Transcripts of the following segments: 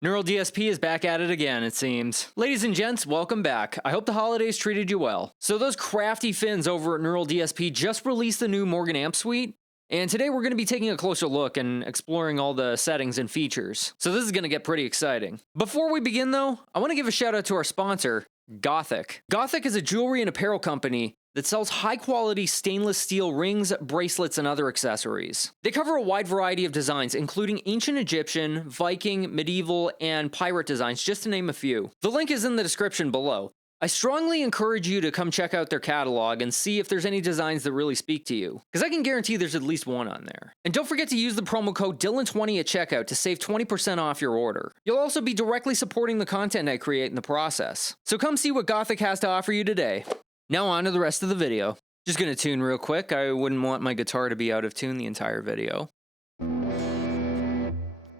Neural DSP is back at it again, it seems. Ladies and gents, welcome back. I hope the holidays treated you well. So those crafty Finns over at Neural DSP just released the new Morgan Amps Suite, and today we're going to be taking a closer look and exploring all the settings and features. So this is going to get pretty exciting. Before we begin though, I want to give a shout out to our sponsor, GTHIC. GTHIC is a jewelry and apparel company that sells high-quality stainless steel rings, bracelets, and other accessories. They cover a wide variety of designs, including ancient Egyptian, Viking, medieval, and pirate designs, just to name a few. The link is in the description below. I strongly encourage you to come check out their catalog and see if there's any designs that really speak to you, because I can guarantee there's at least one on there. And don't forget to use the promo code Dillon20 at checkout to save 20% off your order. You'll also be directly supporting the content I create in the process. So come see what GTHIC has to offer you today. Now on to the rest of the video. Just gonna tune real quick. I wouldn't want my guitar to be out of tune the entire video.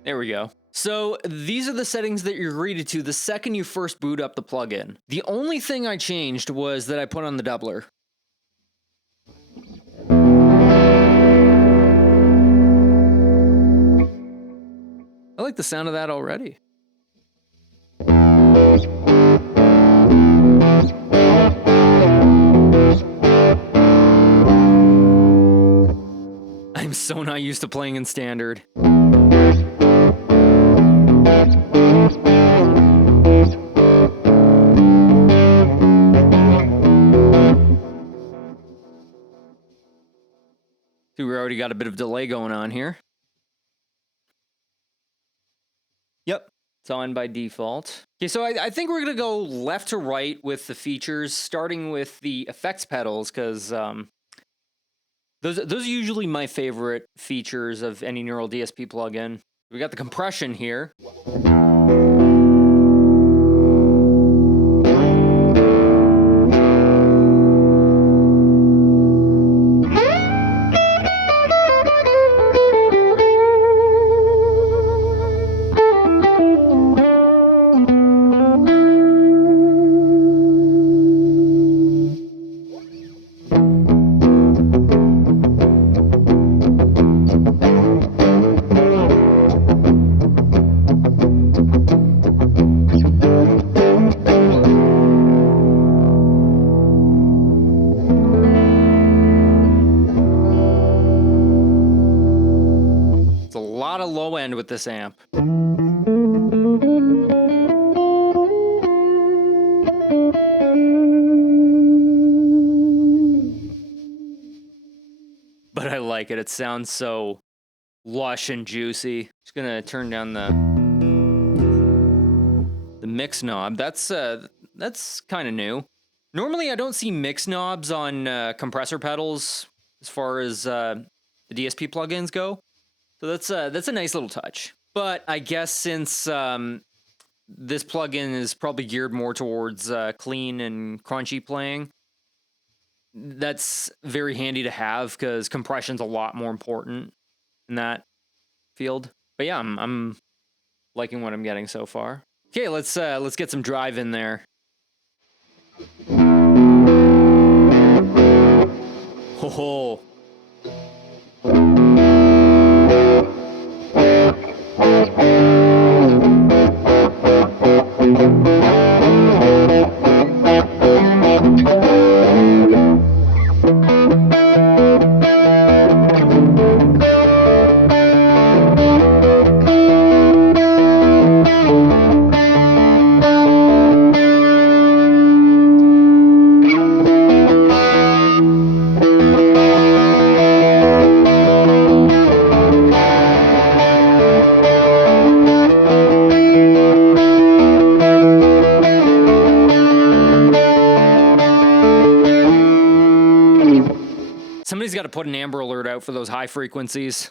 There we go. So these are the settings that you're greeted to the second you first boot up the plugin. The only thing I changed was that I put on the doubler. I like the sound of that already. I'm so not used to playing in standard. See, we already got a bit of delay going on here. Yep, it's on by default. Okay, so I think we're gonna go left to right with the features, starting with the effects pedals, because those are usually my favorite features of any Neural DSP plugin. We got the compression here. Low end with this amp. But I like it. It sounds so lush and juicy. Just gonna turn down the mix knob. That's kind of new. Normally I don't see mix knobs on compressor pedals as far as the DSP plugins go. So that's a nice little touch. But I guess since this plugin is probably geared more towards clean and crunchy playing, that's very handy to have because compression's a lot more important in that field. But yeah, I'm liking what I'm getting so far. Okay, let's get some drive in there. Ho ho. Somebody's got to put an Amber Alert out for those high frequencies.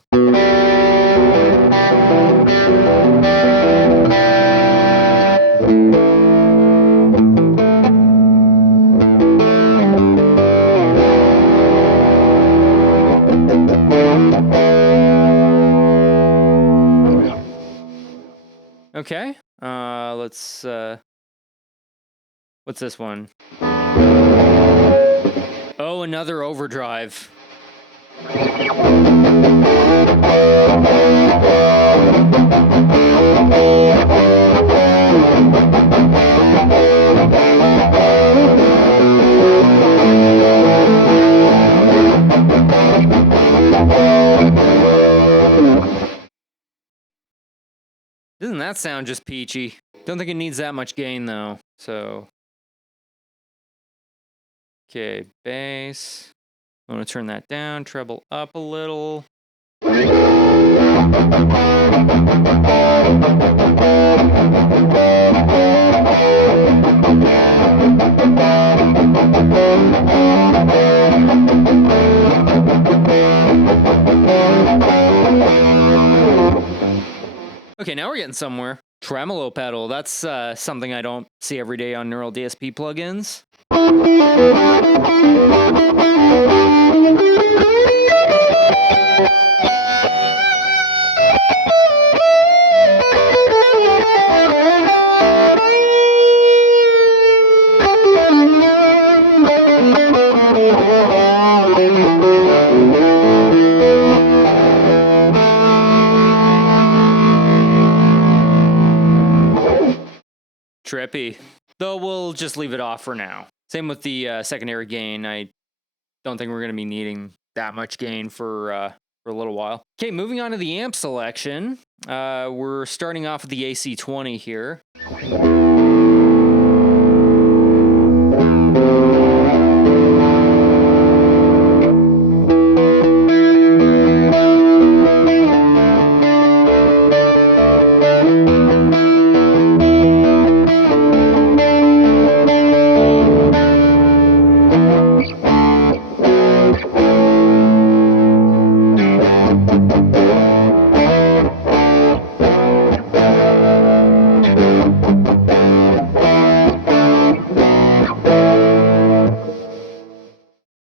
Okay, let's, what's this one? Oh, another overdrive. that sound just peachy. Don't think it needs that much gain though. So, okay, bass. I'm gonna turn that down, treble up a little. Okay, now we're getting somewhere. Tremolo pedal, that's something I don't see every day on Neural DSP plugins. Trippy. Though we'll just leave it off for now. Same with the secondary gain. I don't think we're going to be needing that much gain for a little while. Okay, moving on to the amp selection. We're starting off with the AC20 here.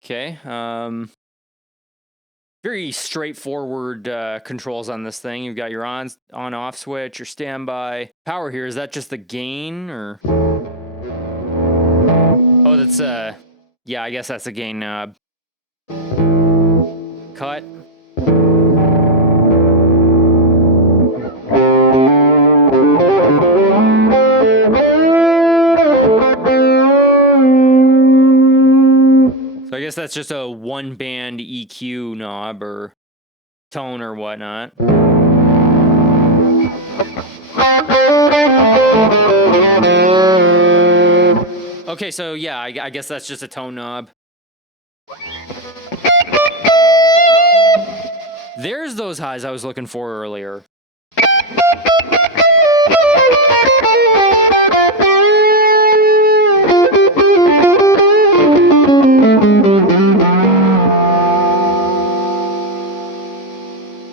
Okay, very straightforward controls on this thing. You've got your on-off switch, your standby. Power here, is that just the gain, or? Oh, that's, yeah, I guess that's the gain knob. Cut. So I guess that's just a one-band EQ knob or tone or whatnot. Okay, so yeah, I guess that's just a tone knob. There's those highs I was looking for earlier.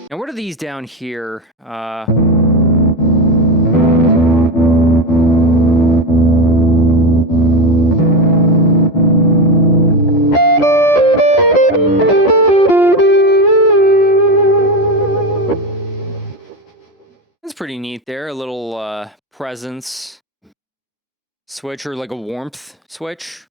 Now, what are these down here? That's pretty neat there. A little presence switch, or like a warmth switch.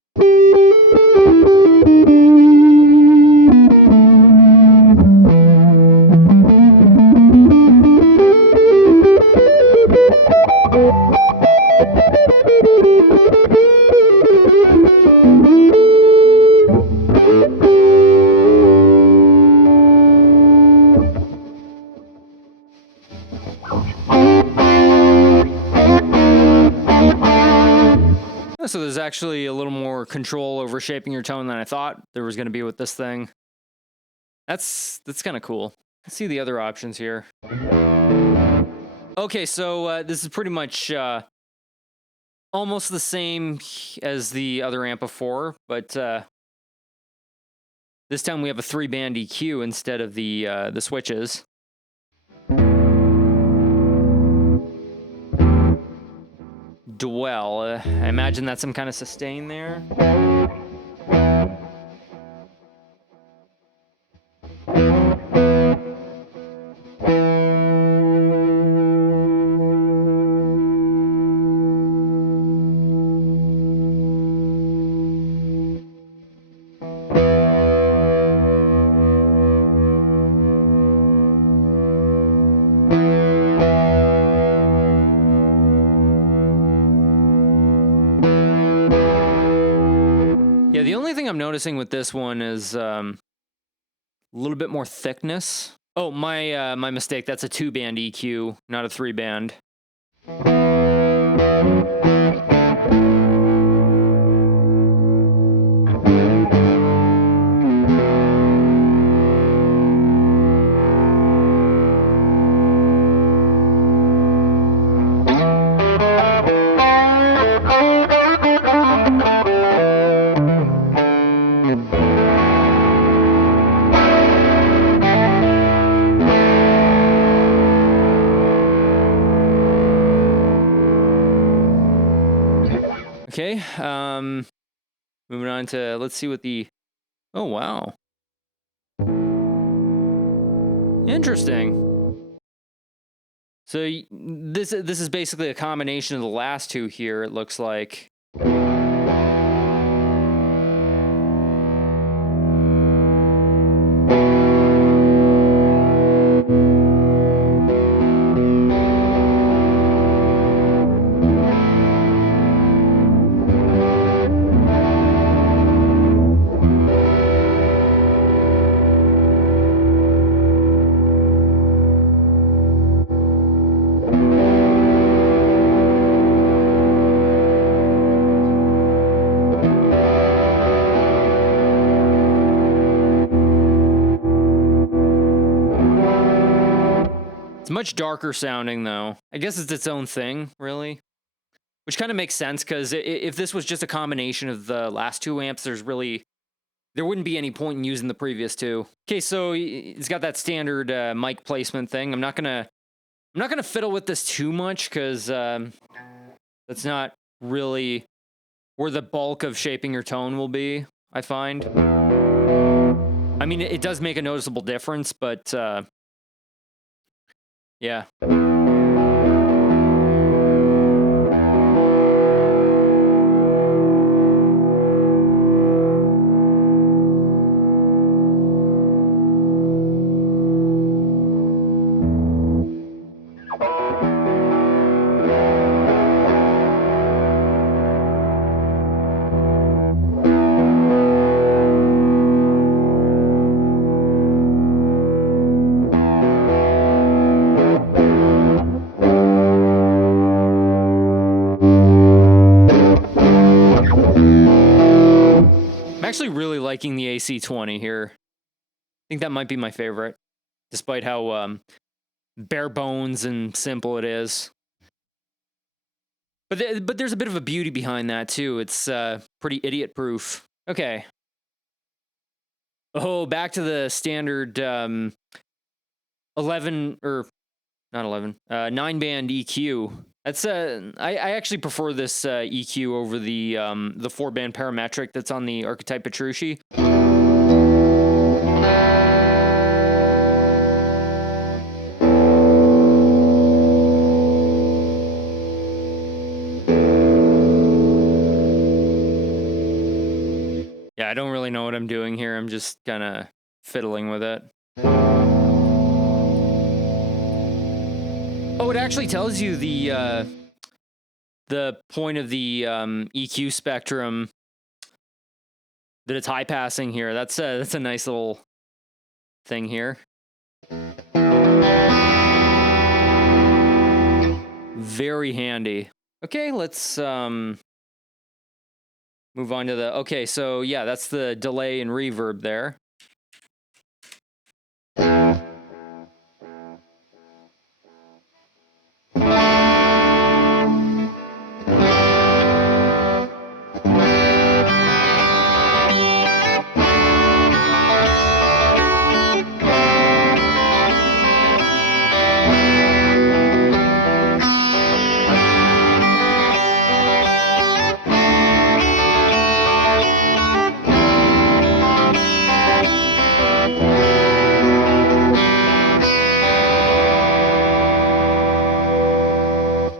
So there's actually a little more control over shaping your tone than I thought there was going to be with this thing. That's kind of cool. Let's see the other options here. Okay, so this is pretty much almost the same as the other amp before, but this time we have a 3-band EQ instead of the switches. Dwell. I imagine that's some kind of sustain there. Yeah, the only thing I'm noticing with this one is a little bit more thickness. Oh, my mistake. That's a 2-band EQ, not a 3-band. Okay, moving on to, let's see what the, oh wow. Interesting. So this is basically a combination of the last two here, it looks like. It's much darker sounding, though. I guess it's its own thing, really. Which kind of makes sense, because if this was just a combination of the last two amps, there wouldn't be any point in using the previous two. Okay, so it's got that standard mic placement thing. I'm not gonna fiddle with this too much, because that's not really where the bulk of shaping your tone will be, I find. I mean, it does make a noticeable difference, but yeah. I'm actually really liking the AC20 here. I think that might be my favorite, despite how bare bones and simple it is. But there's a bit of a beauty behind that too. It's pretty idiot proof. Okay. Oh, back to the standard 11 or not 11, 9-band EQ. That's I actually prefer this EQ over the 4-band parametric that's on the Archetype Petrucci. Yeah, I don't really know what I'm doing here. I'm just kind of fiddling with it. Oh, it actually tells you the point of the EQ spectrum that it's high passing here. That's a nice little thing here. Very handy. Okay, let's move on to the, okay, so yeah, that's the delay and reverb there.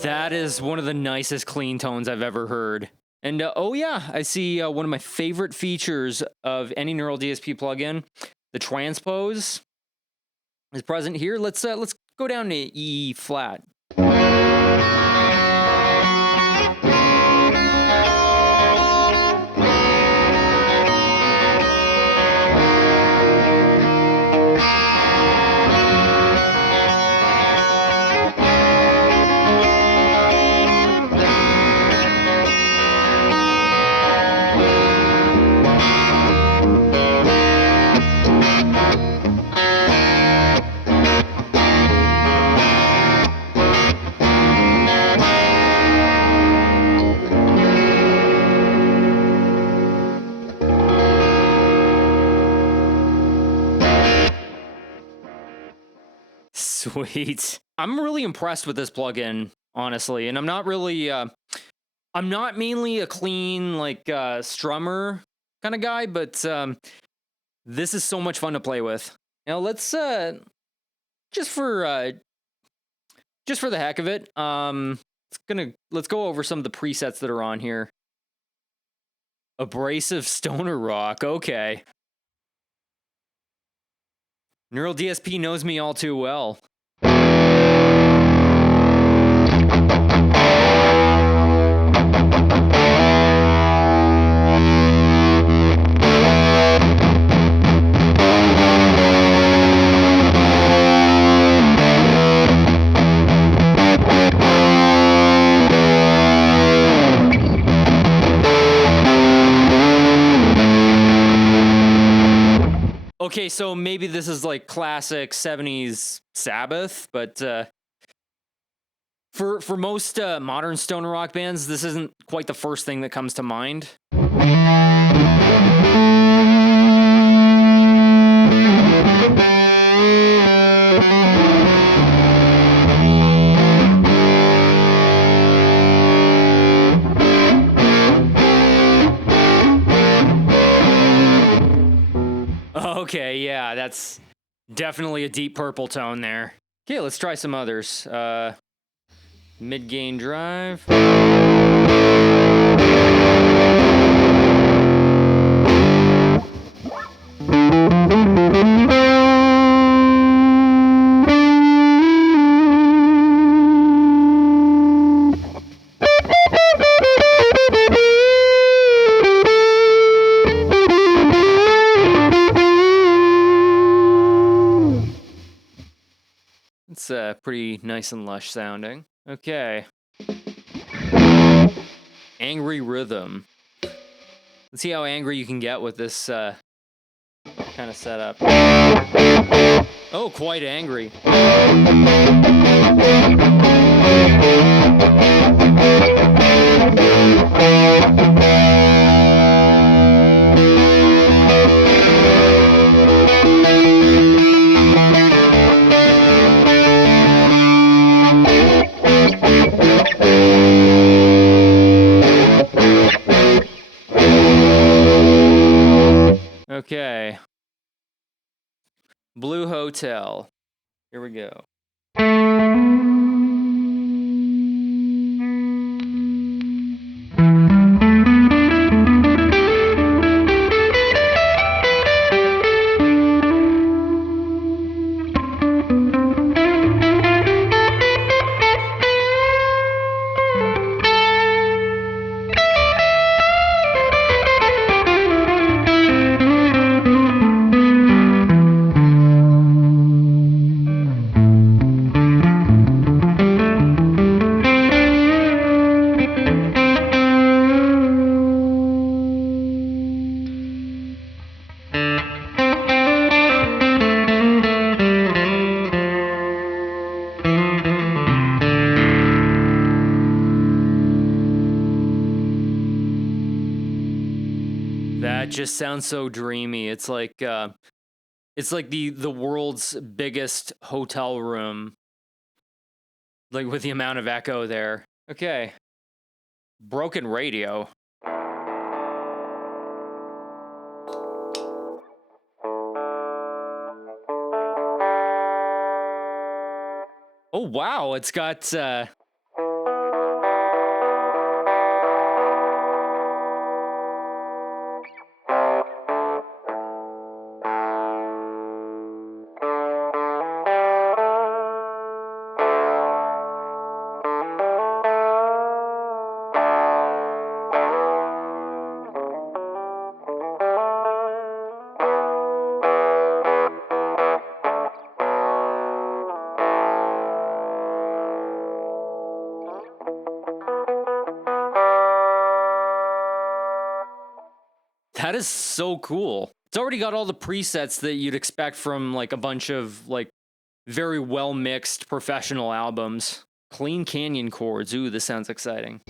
That is one of the nicest clean tones I've ever heard. And oh yeah, I see one of my favorite features of any Neural DSP plugin, the transpose, is present here. Let's go down to E flat. Sweet. I'm really impressed with this plugin, honestly, and I'm not really, I'm not mainly a clean, like, strummer kind of guy, but this is so much fun to play with. Now let's, just for the heck of it, let's go over some of the presets that are on here. Abrasive stoner rock, okay. Neural DSP knows me all too well. Okay, so maybe this is like classic 70s Sabbath, but for most modern stoner rock bands, this isn't quite the first thing that comes to mind. Okay, yeah, that's definitely a Deep Purple tone there. Okay, let's try some others. Mid-gain drive. It's pretty nice and lush sounding. Okay. Angry rhythm. Let's see how angry you can get with this kind of setup. Oh, quite angry. Okay. Blue Hotel. Here we go. That just sounds so dreamy. It's like the world's biggest hotel room, like with the amount of echo there. Okay. Broken radio. Oh wow, it's got that is so cool. It's already got all the presets that you'd expect from like a bunch of like very well mixed professional albums. Clean Canyon chords. Ooh, this sounds exciting.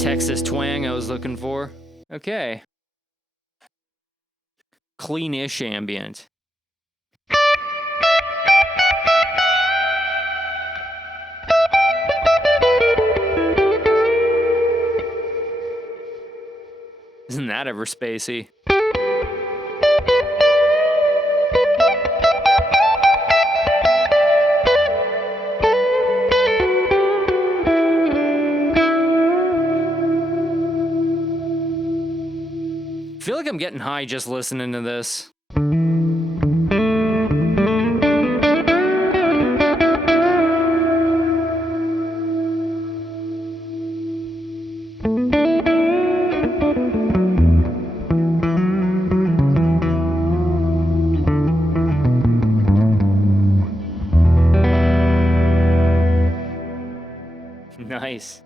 Texas twang I was looking for. Okay. Clean-ish ambient. Isn't that ever spacey? I feel like I'm getting high just listening to this. Nice.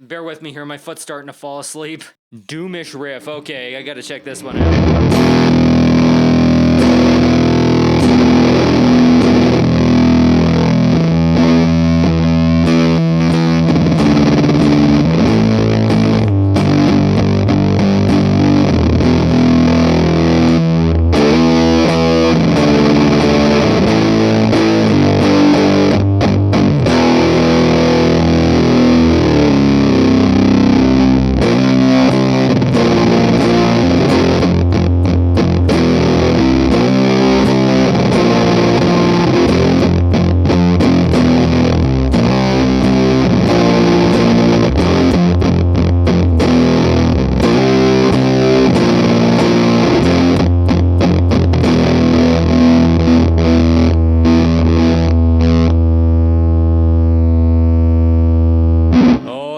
Bear with me here, my foot's starting to fall asleep. Doomish riff. Okay, I gotta check this one out.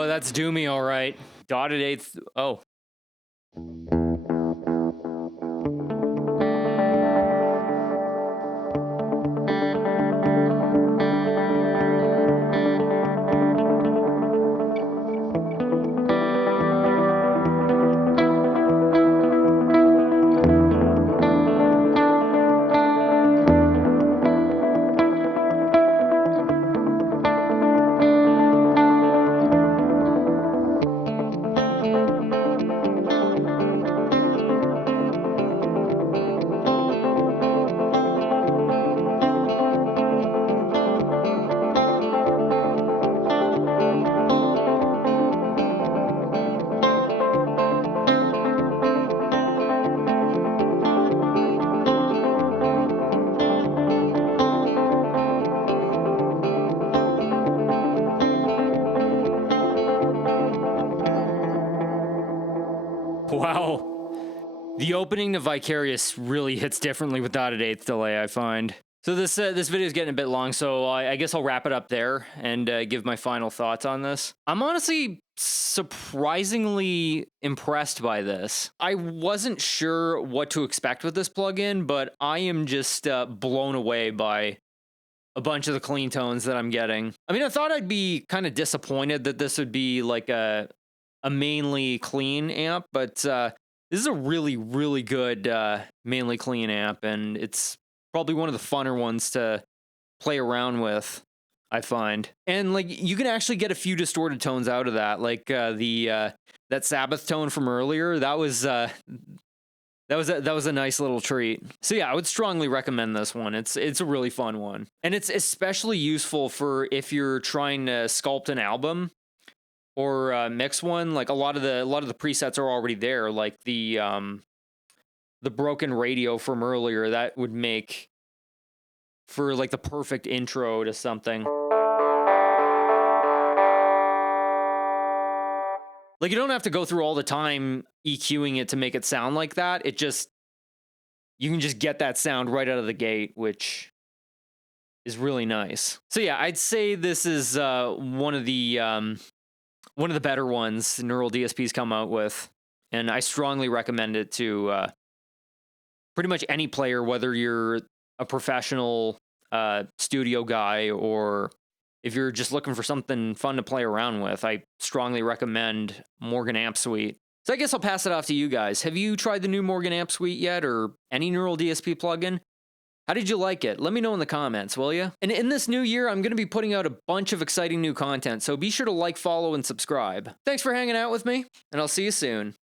That's doomy, all right. Dotted eighth. Oh. Wow. The opening to Vicarious really hits differently with dotted eighth delay, I find. So this video is getting a bit long, so I guess I'll wrap it up there and give my final thoughts on this. I'm honestly surprisingly impressed by this. I wasn't sure what to expect with this plugin, but I am just blown away by a bunch of the clean tones that I'm getting. I mean, I thought I'd be kind of disappointed that this would be like a mainly clean amp, but this is a really, really good mainly clean amp, and it's probably one of the funner ones to play around with, I find. And like you can actually get a few distorted tones out of that, like that Sabbath tone from earlier. That was a nice little treat. So yeah, I would strongly recommend this one. It's a really fun one, and it's especially useful for if you're trying to sculpt an album or mix one. Like a lot of the presets are already there, like the broken radio from earlier. That would make for like the perfect intro to something. Like you don't have to go through all the time EQing it to make it sound like that. You can just get that sound right out of the gate, which is really nice. So yeah, I'd say this is one of the better ones Neural DSP's come out with, and I strongly recommend it to pretty much any player, whether you're a professional studio guy or if you're just looking for something fun to play around with. I strongly recommend Morgan Amps Suite. So I guess I'll pass it off to you guys. Have you tried the new Morgan Amps Suite yet, or any Neural DSP plugin? How did you like it? Let me know in the comments, will you? And in this new year, I'm going to be putting out a bunch of exciting new content, so be sure to like, follow, and subscribe. Thanks for hanging out with me, and I'll see you soon.